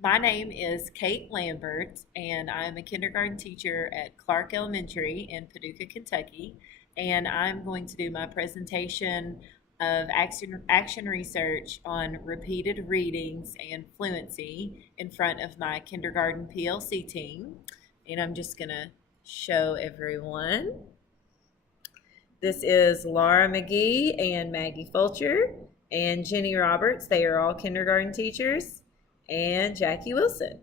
My name is Kate Lambert, and I'm a kindergarten teacher at Clark Elementary in Paducah, Kentucky. And I'm going to do my presentation of action research on repeated readings and fluency in front of my kindergarten PLC team. And I'm just going to show everyone. This is Laura McGee and Maggie Fulcher and Jenny Roberts. They are all kindergarten teachers, and Jackie Wilson.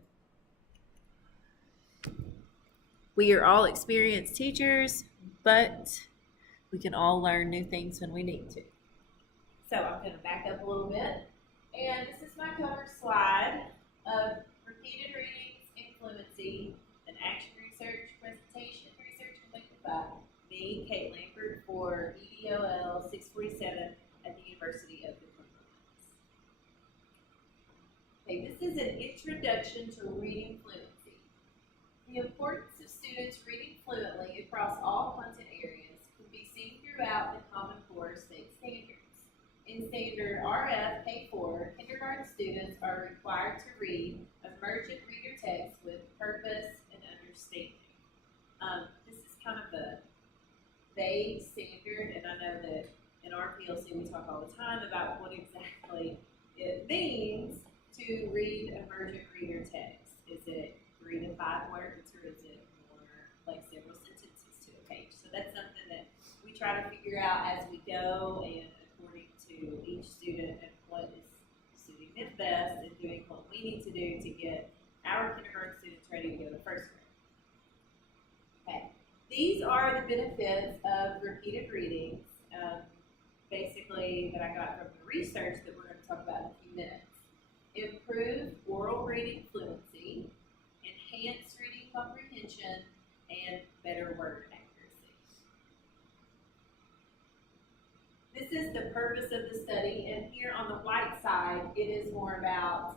We are all experienced teachers, but we can all learn new things when we need to. So I'm going to back up a little bit. And this is my cover slide of repeated readings and fluency, an action research presentation research conducted by me, Kate Lambert, for EDOL 647 at the University of the Cumberlands. Okay, this is an introduction to reading fluency. The importance of students reading fluently across all content areas can be seen throughout the Common Core state standards. In Standard RF K4, kindergarten students are required to read emergent reader text with purpose and understanding. This is kind of a vague standard, and I know that in our PLC we talk all the time about what exactly it means to read emergent reader text. Is it 3 to 5 words, or is it more like several sentences to a page? So that's something that we try to figure out as we go, and according to each student and what is suiting them best, and doing what we need to do to get our kindergarten students ready to go to first grade. Okay, these are the benefits of repeated readings, basically that I got from the research that we're going to talk about in a few minutes. Improved oral reading fluency, enhanced reading comprehension, and better word accuracy. This is the purpose of the study, and here on the white side, it is more about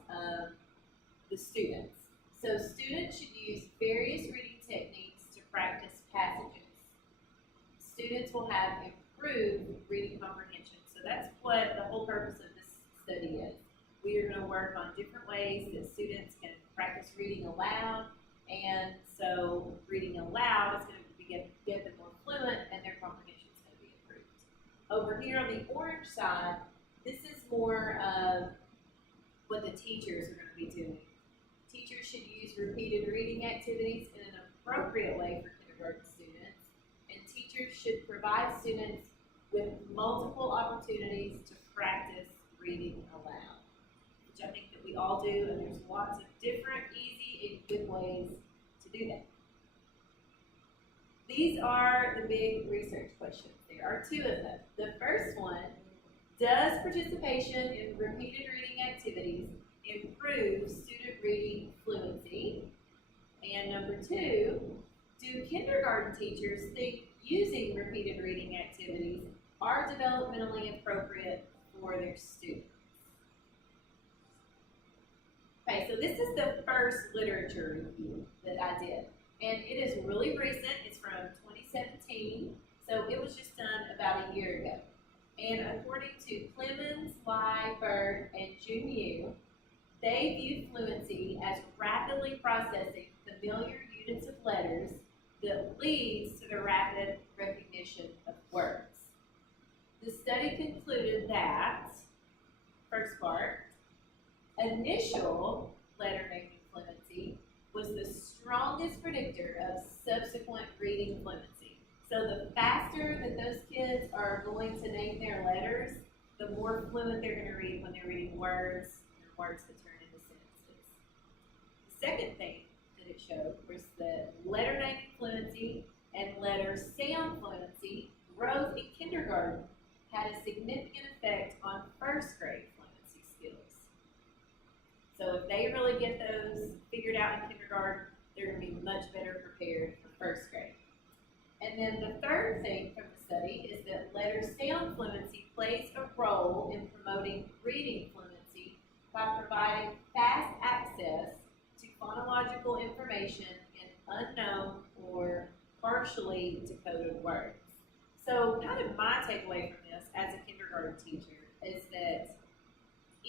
the students. So students should use various reading techniques to practice passages. Students will have improved reading comprehension. So that's what the whole purpose of this study is. We are going to work on different ways that students can practice reading aloud, and so reading aloud is going to get them more fluent, and their comprehension is going to be improved. Over here on the orange side, this is more of what the teachers are going to be doing. Teachers should use repeated reading activities in an appropriate way for kindergarten students, and teachers should provide students with multiple opportunities to practice reading aloud, which I think that we all do, and there's lots of different, easy, and good ways to do that. These are the big research questions. There are 2 of them. The first one, does participation in repeated reading activities improve student reading fluency? And number 2, do kindergarten teachers think using repeated reading activities are developmentally appropriate for their students? Okay, so this is the first literature review that I did, and it is really recent. It's from 2017, so it was just done about a year ago. And according to Clemens, Lai, Bird, and Junyu, they view fluency as rapidly processing familiar units of letters that leads to the rapid recognition of words. The study concluded that, first part, initial letter naming fluency was the strongest predictor of subsequent reading fluency. So the faster that those kids are going to name their letters, the more fluent they're going to read when they're reading words, and words that turn into sentences. The second thing that it showed was that letter naming fluency and letter sound fluency growth in kindergarten had a significant effect on first grade fluency skills. So if they really get those figured out in kindergarten, they're going to be much better prepared for first grade. And then the third thing from the study is that letter sound fluency plays a role in promoting reading fluency by providing fast access to phonological information in unknown or partially decoded words. So kind of my takeaway from this as a kindergarten teacher is that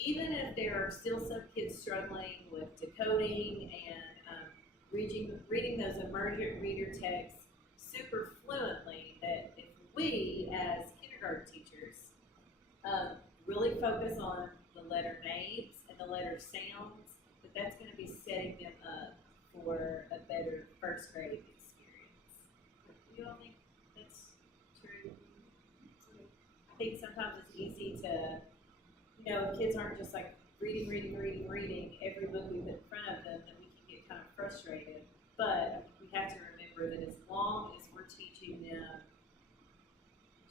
even if there are still some kids struggling with decoding and reading those emergent reader texts super fluently, that if we as kindergarten teachers really focus on the letter names and the letter sounds, that's going to be setting them up for a better first grade experience. You don't think that's true? I think sometimes it's easy to, kids aren't just like reading every book we put in front of them, that we can get kind of frustrated. But we have to remember that as long as we're teaching them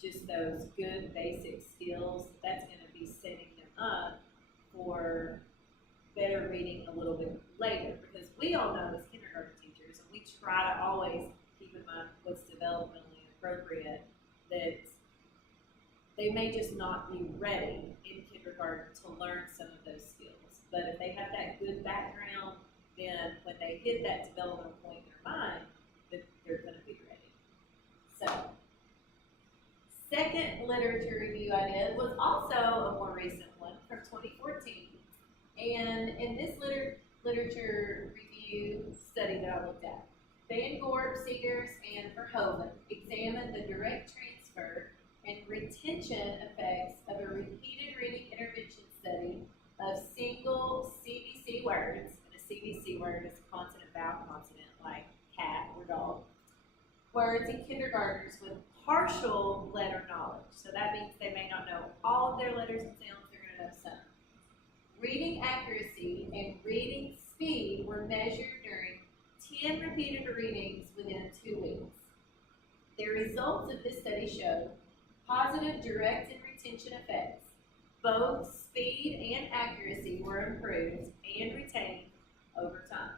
just those good basic skills, that's going to be setting them up for better reading a little bit later. Because we all know as kindergarten teachers, and we try to always keep in mind what's developmentally appropriate, that they may just not be ready in kindergarten to learn some of those skills. But if they have that good background, then when they hit that developmental point in their mind, that they're going to be ready. So, second literature review I did was also a more recent one from 2014. And in this literature review study that I looked at, Van Gorp, Seegers, and Verhoeven examined the direct transfer and retention effects of a repeated reading intervention study of single CVC words, and a CVC word is consonant, vowel, consonant, like cat or dog, words in kindergartners with partial letter knowledge. So that means they may not know all of their letters and sounds, they're going to know some. Reading accuracy and reading speed were measured during 10 repeated readings within 2 weeks. The results of this study showed positive direct and retention effects. Both speed and accuracy were improved and retained over time.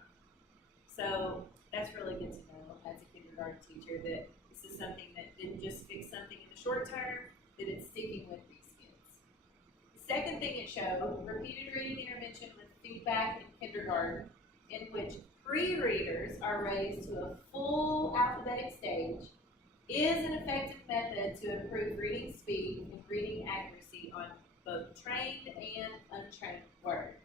So that's really good to know as a kindergarten teacher, that this is something that didn't just fix something in the short term, that it's sticking with these kids. The second thing it showed, repeated reading intervention with feedback in kindergarten, in which pre-readers are raised to a full alphabetic stage, is an effective method to improve reading speed and reading accuracy on both trained and untrained words.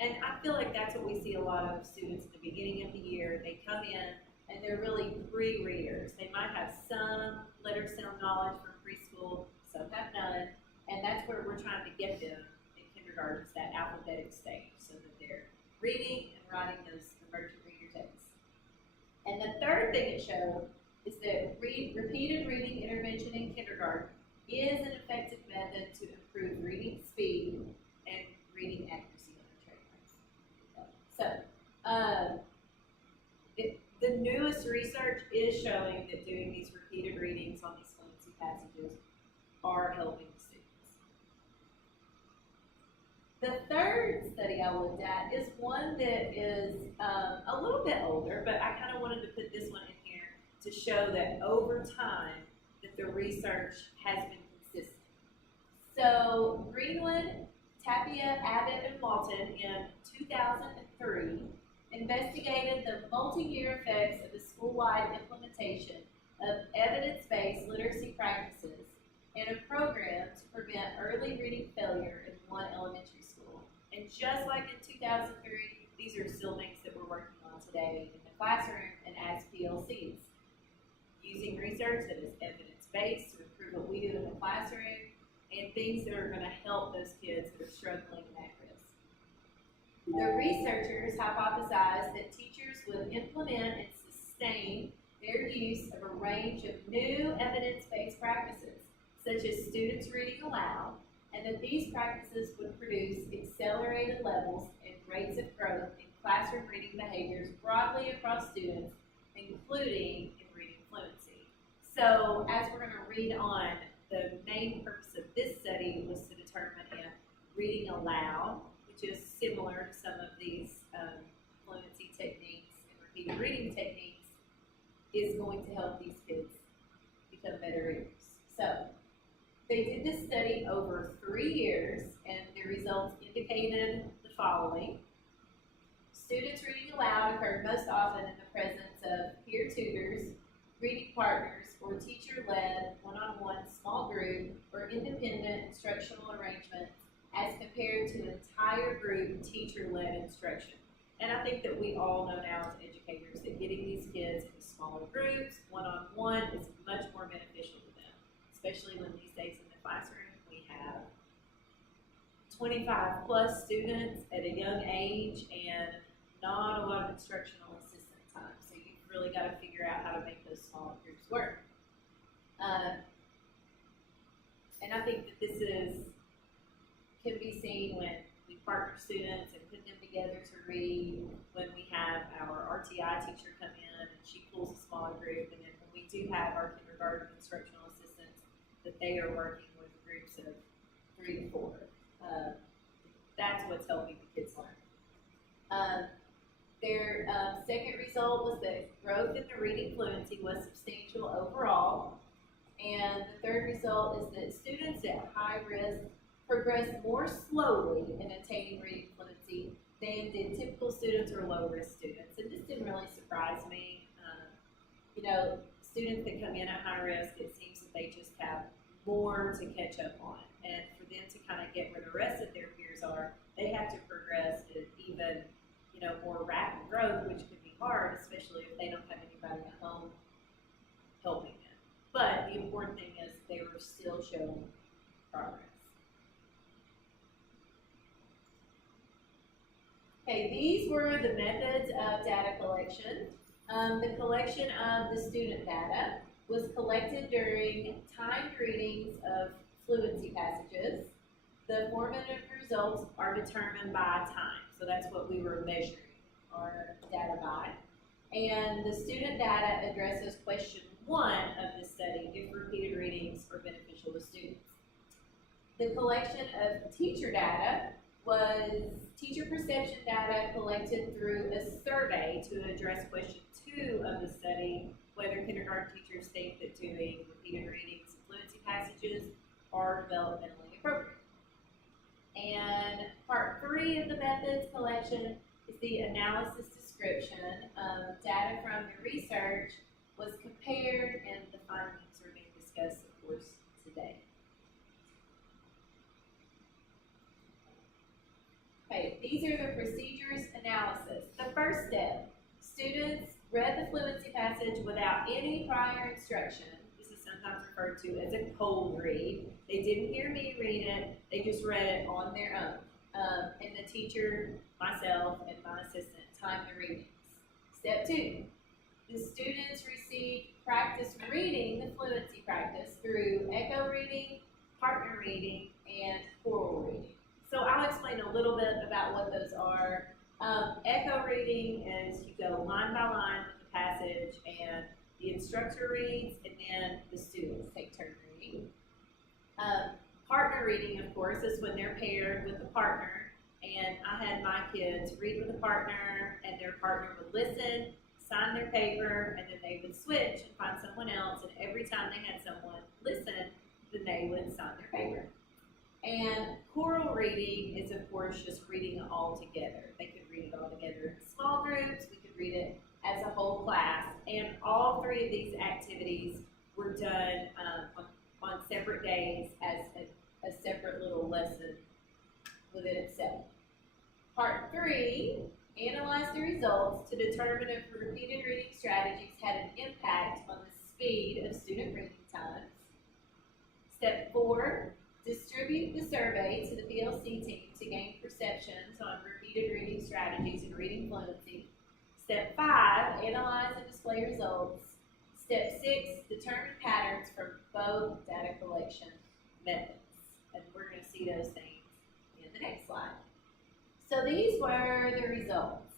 And I feel like that's what we see a lot of students at the beginning of the year. They come in and they're really pre-readers. They might have some letter sound knowledge from preschool, some have none, and that's where we're trying to get them in kindergarten, that alphabetic stage, so that they're reading and writing those emergent reader texts. And the third thing it showed is that repeated reading intervention in kindergarten is an effective method to improve reading speed and reading accuracy on the trainers. So, the newest research is showing that doing these repeated readings on these fluency passages are helping the students. The third study I looked at is one that is a little bit older, but I kind of wanted to put this one in here to show that over time that the research has been consistent. So Greenwood, Tapia, Abbott, and Walton in 2003 investigated the multi-year effects of the school-wide implementation of evidence-based literacy practices and a program to prevent early reading failure in one elementary school. And just like in 2003, these are still things that we're working on today in the classroom and as PLCs. Using research that is evidence-based to improve what we do in the classroom, and things that are going to help those kids that are struggling and at risk. The researchers hypothesized that teachers would implement and sustain their use of a range of new evidence-based practices, such as students reading aloud, and that these practices would produce accelerated levels and rates of growth in classroom reading behaviors broadly across students, including in reading fluency. So, as we're going to read on, the main purpose of this study was to determine if reading aloud, which is similar to some of these fluency techniques and repeated reading techniques, is going to help these kids become better readers. So, they did this study over 3 years, and the results indicated the following. Students reading aloud occurred most often in the presence of peer tutors, reading partners, or teacher-led one-on-one small group or independent instructional arrangements as compared to entire group teacher-led instruction. And I think that we all know now as educators that getting these kids into smaller groups, one-on-one, is much more beneficial to them, especially when these days in the classroom we have 25 plus students at a young age and not a lot of instructional assistant time. So you've really got to figure out how to make those smaller groups work. And I think that this can be seen when we partner students and put them together to read, when we have our RTI teacher come in and she pulls a smaller group, and then when we do have our kindergarten instructional assistants, that they are working with groups of 3 to 4. That's what's helping the kids learn. Their second result was that growth in the reading fluency was substantial overall. And the third result is that students at high risk progress more slowly in attaining reading fluency than did typical students or low risk students. And this didn't really surprise me. Students that come in at high risk, it seems that they just have more to catch up on. And for them to kind of get where the rest of their peers are, they have to progress at even, more rapid growth, which could be hard, especially if they don't have anybody at home helping them. But the important thing is they were still showing progress. Okay, these were the methods of data collection. The collection of the student data was collected during timed readings of fluency passages. The formative results are determined by time, so that's what we were measuring our data by. And the student data addresses question 1 of the study, if repeated readings are beneficial to students. The collection of teacher data was teacher perception data collected through a survey to address question 2 of the study, whether kindergarten teachers think that doing repeated readings of fluency passages are developmentally appropriate. And part 3 of the methods collection is the analysis description. Data from the research was compared, and the findings are being discussed, of course, today. Okay, these are the procedures analysis. The first step, students read the fluency passage without any prior instruction. This is sometimes referred to as a cold read. They didn't hear me read it, they just read it on their own. And the teacher, myself, and my assistant timed the readings. Step 2, the students received practice reading the fluency practice through echo reading, partner reading, and choral reading. So I'll explain a little bit about what those are. Echo reading is you go line by line with the passage, and the instructor reads, and then the students take turn reading. Partner reading, of course, is when they're paired with a partner, and I had my kids read with a partner, and their partner would listen, sign their paper, and then they would switch and find someone else, and every time they had someone listen, then they would sign their paper. And choral reading is, of course, just reading it all together. They could read it all together in small groups, we could read it as a whole class, and all 3 of these activities were done on separate days as a separate little lesson within itself. Part 3, analyze the results to determine if repeated reading strategies had an impact on the speed of student reading times. Step 4, distribute the survey to the PLC team to gain perceptions on repeated reading strategies and reading fluency. Step 5, analyze and display results. Step 6, determine patterns from both data collection methods. And we're going to see those things in the next slide. So these were the results.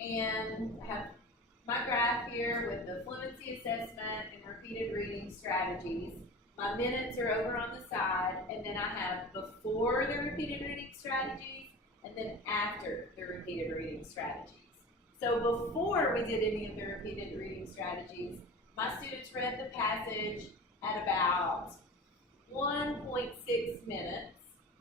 And I have my graph here with the fluency assessment and repeated reading strategies. My minutes are over on the side, and then I have before the repeated reading strategies and then after the repeated reading strategies. So before we did any of the repeated reading strategies, my students read the passage at about 1.6 minutes,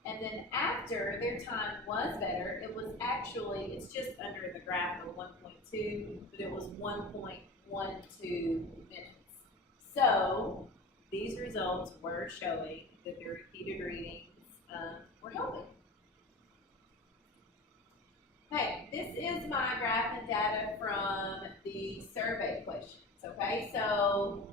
and then after, their time was better. It was actually, it's just under the graph of 1.2, but it was 1.12 minutes. So these results were showing that the repeated readings were helping. Okay, this is my graph and data from the survey questions, okay? So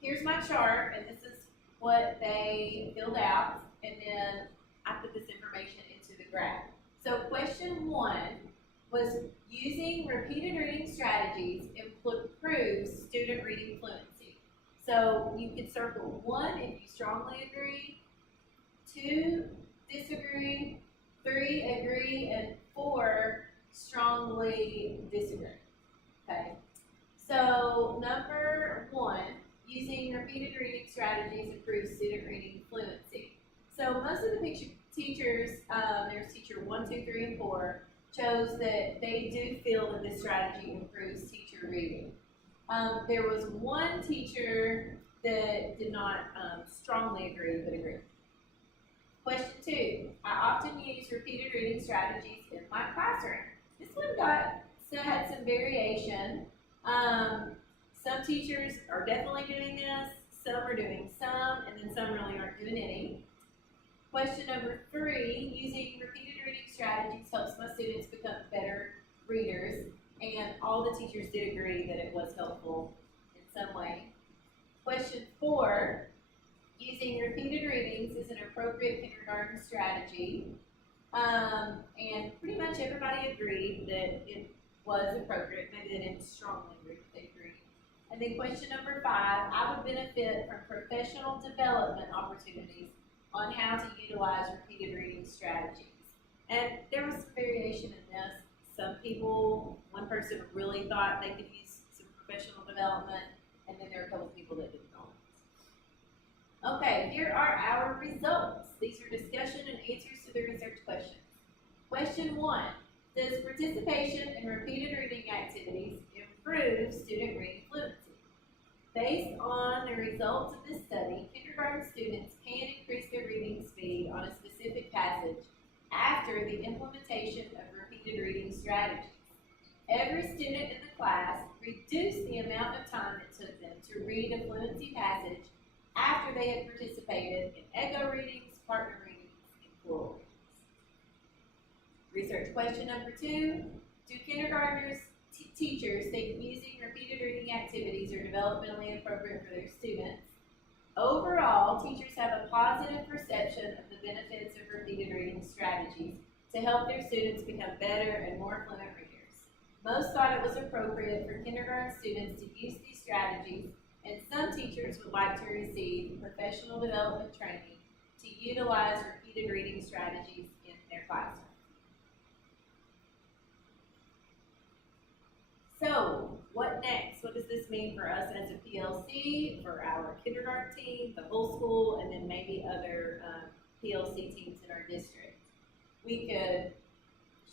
here's my chart, and this is what they filled out, and then I put this information into the graph. So question 1 was using repeated reading strategies improves student reading fluency. So you could circle 1 if you strongly agree, 2 disagree, 3 agree, and 4 strongly disagree. Okay. So number 1, using repeated reading strategies improves student reading fluency. So most of the teachers, there's teacher 1, 2, 3, and 4, chose that they do feel that this strategy improves teacher reading. There was one teacher that did not strongly agree, but agreed. Question 2, I often use repeated reading strategies in my classroom. This one had some variation. Some teachers are definitely doing this, some are doing some, and then some really aren't doing any. Question number 3, using repeated reading strategies helps my students become better readers, and all the teachers did agree that it was helpful in some way. Question 4, using repeated readings is an appropriate kindergarten strategy, and pretty much everybody agreed that it was appropriate. Maybe they didn't strongly agree, but they agreed. And then question number 5, I would benefit from professional development opportunities on how to utilize repeated reading strategies. And there was some variation in this. Some people, one person really thought they could use some professional development, and then there are a couple people that didn't know. Okay, here are our results. These are discussion and answers to the research questions. Question 1, does participation in repeated reading activities improve student reading fluency? Based on the results of this study, kindergarten students can increase their reading speed on a specific passage after the implementation of repeated reading strategies. Every student in the class reduced the amount of time it took them to read a fluency passage after they had participated in echo readings, partner readings, and plural readings. Research question number 2, do kindergartners teachers think using repeated reading activities are developmentally appropriate for their students? Overall, teachers have a positive perception of the benefits of repeated reading strategies to help their students become better and more fluent readers. Most thought it was appropriate for kindergarten students to use these strategies, and some teachers would like to receive professional development training to utilize repeated reading strategies in their classroom. So, what next? What does this mean for us as a PLC, for our kindergarten team, the whole school, and then maybe other PLC teams in our district? We could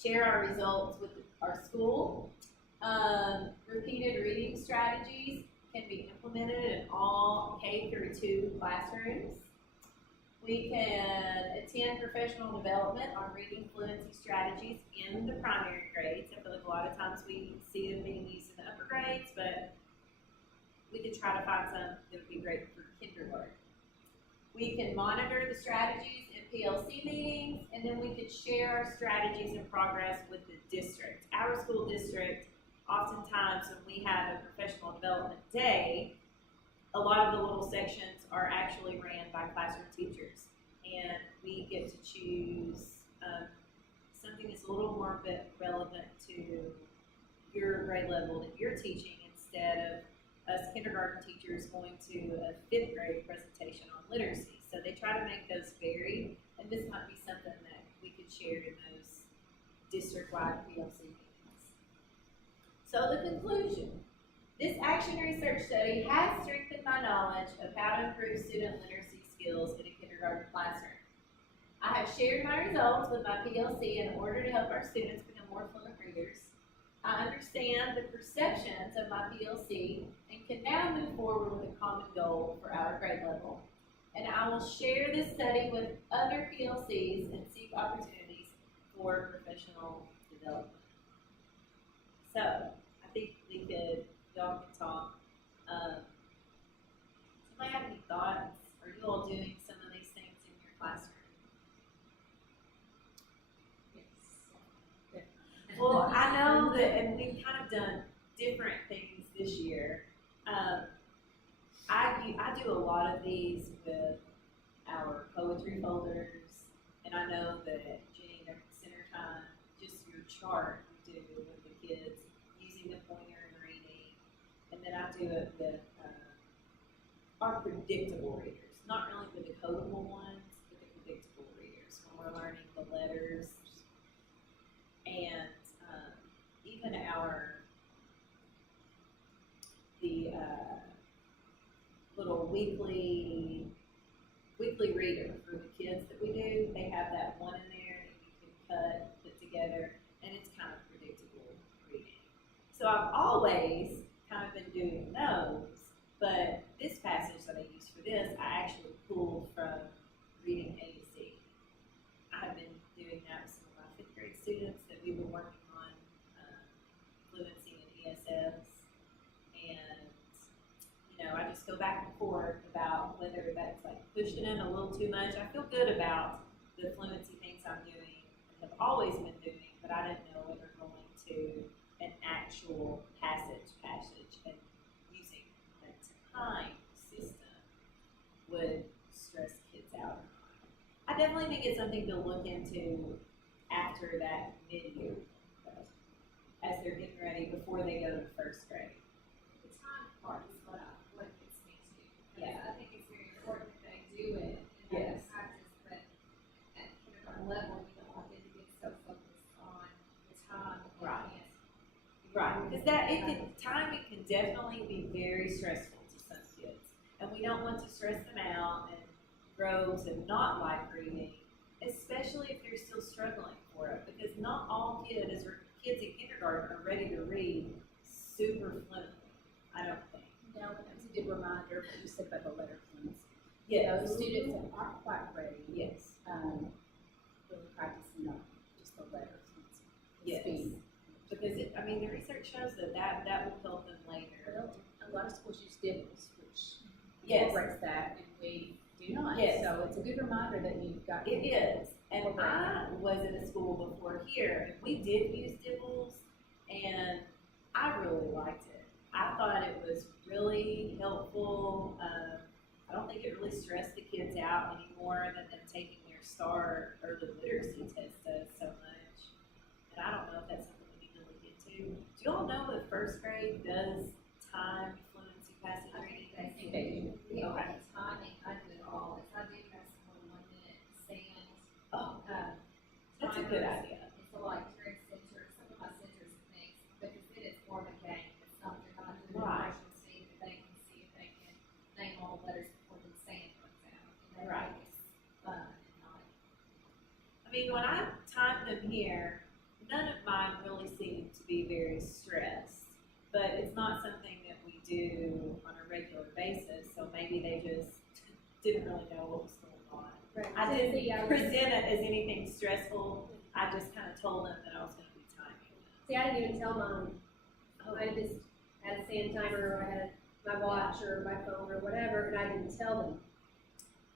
share our results with our school. Repeated reading strategies can be implemented in all K through 2 classrooms. We can attend professional development on reading fluency strategies in the primary grades. I feel like a lot of times we see them being used in the upper grades, but we could try to find some that would be great for kindergarten. We can monitor the strategies in PLC meetings, and then we could share our strategies and progress with the district. Our school district, oftentimes when we have a professional development day, a lot of the little sections are actually ran by classroom teachers, and we get to choose something that's a little more relevant to your grade level that you're teaching, instead of us kindergarten teachers going to a 5th grade presentation on literacy. So they try to make those vary, and this might be something that we could share in those district-wide PLC meetings. So the conclusion. This action research study has strengthened my knowledge of how to improve student literacy skills in a kindergarten classroom. I have shared my results with my PLC in order to help our students become more fluent readers. I understand the perceptions of my PLC and can now move forward with a common goal for our grade level. And I will share this study with other PLCs and seek opportunities for professional development. So, I think we could, y'all can talk. Somebody have any thoughts? Are you all doing some of these things in your classroom? Yes. and we've kind of done different things this year. I do a lot of these with our poetry folders, and I know that Jenny, at center time, just your chart you do with the kids using the pointer and reading, and then I do it with our predictable readers, not really with the codable ones, but the predictable readers when we're learning the letters, and even the little weekly reader for the kids that we do. They have that one in there that you can cut, put together, and it's kind of predictable reading. So I've always kind of been doing those, but this passage that I used for this, I actually pulled from Reading A to Z. I have been doing that with some of my 5th grade students that we've been working on fluency in ESS, and I just go back and forth about whether that's like pushing it a little too much. I feel good about the fluency things I'm doing and have always been doing, but I didn't know whether going to an actual passage and using a time system would stress kids out or not. I definitely think it's something to look into after that mid-year, as they're getting ready before they go to 1st grade. The time part is what gets me too. Yeah. I think it's very important that they do it and Yes. practice, but at kindergarten level, you don't want them to get so focused on the time that they Right. can't. Right, because timing can definitely be very stressful to some kids, and we don't want to stress them out and grow to not like reading, especially if they're still struggling for it, because not all kids in kindergarten are ready to read super fluently. I don't think. No, that was a good reminder what you said about the letter fluency. Yes. Those students that aren't quite ready, Yes. really practicing on just the letter fluency. Yes. Speed. Because the research shows that will help them later. Well, a lot of schools use dibbles, which Yes. incorporates that, and we do not. Yes. So it's a good reminder that you've got. It is. And I was in a school before here, and we did use dibbles, and I really liked it. I thought it was really helpful. I don't think it really stressed the kids out any more than them taking their STAR early literacy test does so much. And I don't know if that's something we need to look into. Do you all know if 1st grade does time fluency passage I reading? think they do. The Okay. only timing I do it all is I do have some 1-minute stands. Oh, that's a good timers. idea. And so like during centers, some of my centers and things, because then it's more of a game. It's not, they're not doing Right. impression see that they can see if they can name all the letters before the sand runs out. And they Right. make it fun and not. When I timed them here, none of mine really seemed to be very stressed, but it's not something that we do on a regular basis, so maybe they just didn't really know what was going on. Right. I See, didn't present it as anything stressful. I just kind of told them that I was going to be timing them. See, I didn't even tell mine. I just had a sand timer, or I had my watch, or my phone, or whatever, and I didn't tell them.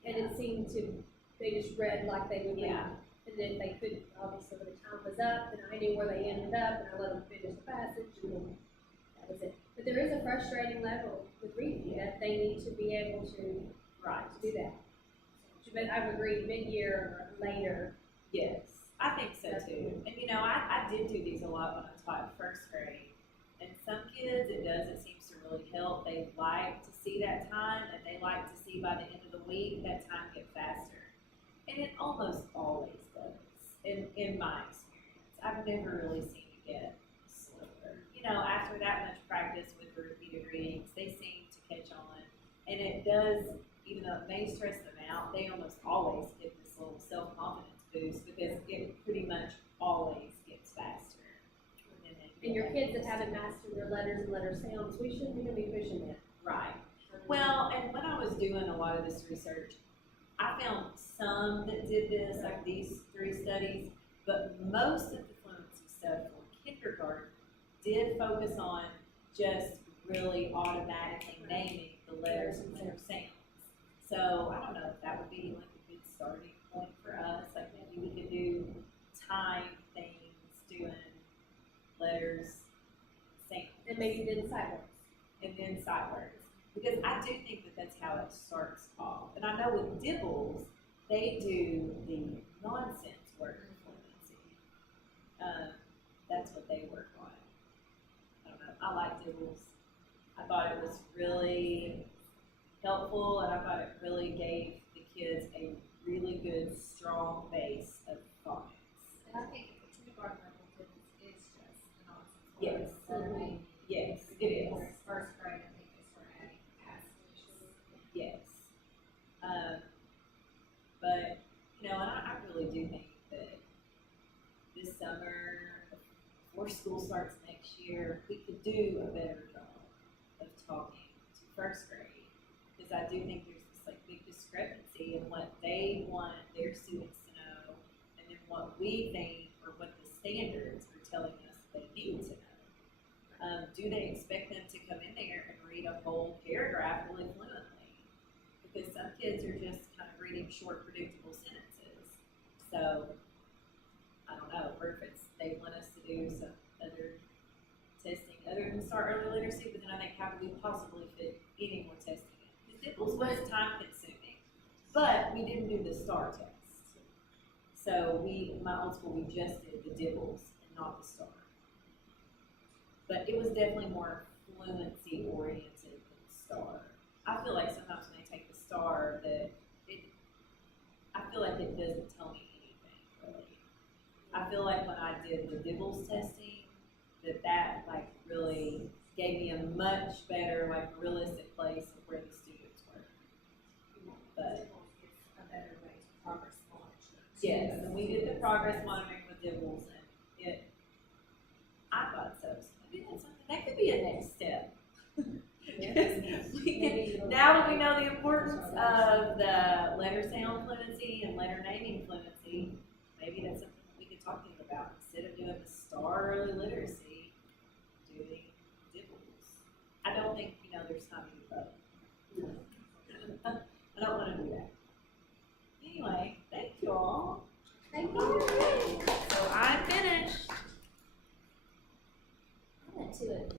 And it seemed to, they just read like they would read. Yeah. And then they couldn't, obviously, when the time was up, and I knew where they ended up, and I let them finish the passage, and then that was it. But there is a frustrating level with reading, that they need to be able to Right. do that. But I would agree, mid-year or later. Yes, I think so too. And I did do these a lot when I taught 1st grade. And some kids, it seems to really help. They like to see that time, and they like to see by the end of the week that time get faster. And it almost always does, in my experience. I've never really seen it get slower. After that much practice with the repeated readings, they seem to catch on. And it does, even though it may stress them out, they almost always get this little self-confidence boost because it pretty much always gets faster. And your kids that haven't mastered their letters and letter sounds, we shouldn't even be pushing that. Right. Well, and when I was doing a lot of this research, I found some that did this, like these 3 studies, but most of the fluency stuff for kindergarten did focus on just really automatically naming the letters and letter sounds. So I don't know if that would be like a good starting point for us. Like maybe we could do time things, doing letters, sounds. And maybe then sidewalks. And then sight words. Because I do think that that's how it starts off. And I know with Dibbles, they do the nonsense word fluency. That's what they work on. I don't know. I like Dibbles. I thought it was really helpful, and I thought it really gave the kids a really good, strong base of phonics. And I think the kindergarten level difference is just the nonsense. Yes. Maybe Yes, it is. first grade, I think they start adding past. Yes. But, you know, and I really do think that this summer, before school starts next year, we could do a better job of talking to first grade. Because I do think there's this like big discrepancy in what they want their students to know and then what we think or what the standards are telling us they need to know. Do they expect them to come in there and read a whole paragraph really fluently? Because some kids are just kind of reading short, predictable sentences. So, I don't know, or if it's, they want us to do some other testing other than start early literacy, but then I think how could we possibly fit any more testing in? Because Dibbles was time consuming, but we didn't do the STAR test. So in my old school, we just did the Dibbles and not the STAR. But it was definitely more fluency oriented than STAR. I feel like sometimes when they take the STAR, I feel like it doesn't tell me anything really. I feel like when I did the Dibbles testing, that like really gave me a much better, like realistic place of where the students were. But It's a better way to progress monitor. yes, and we did the progress monitoring with Dibbles, and I thought so. So maybe that's something that could be a next step. Now that we know the importance of the letter sound fluency and letter naming fluency, maybe that's something that we could talk to them about instead of doing the STAR early literacy, doing Dibbles. I don't think there's time to do both. I don't want to do that. Anyway, thank you all. Thank you.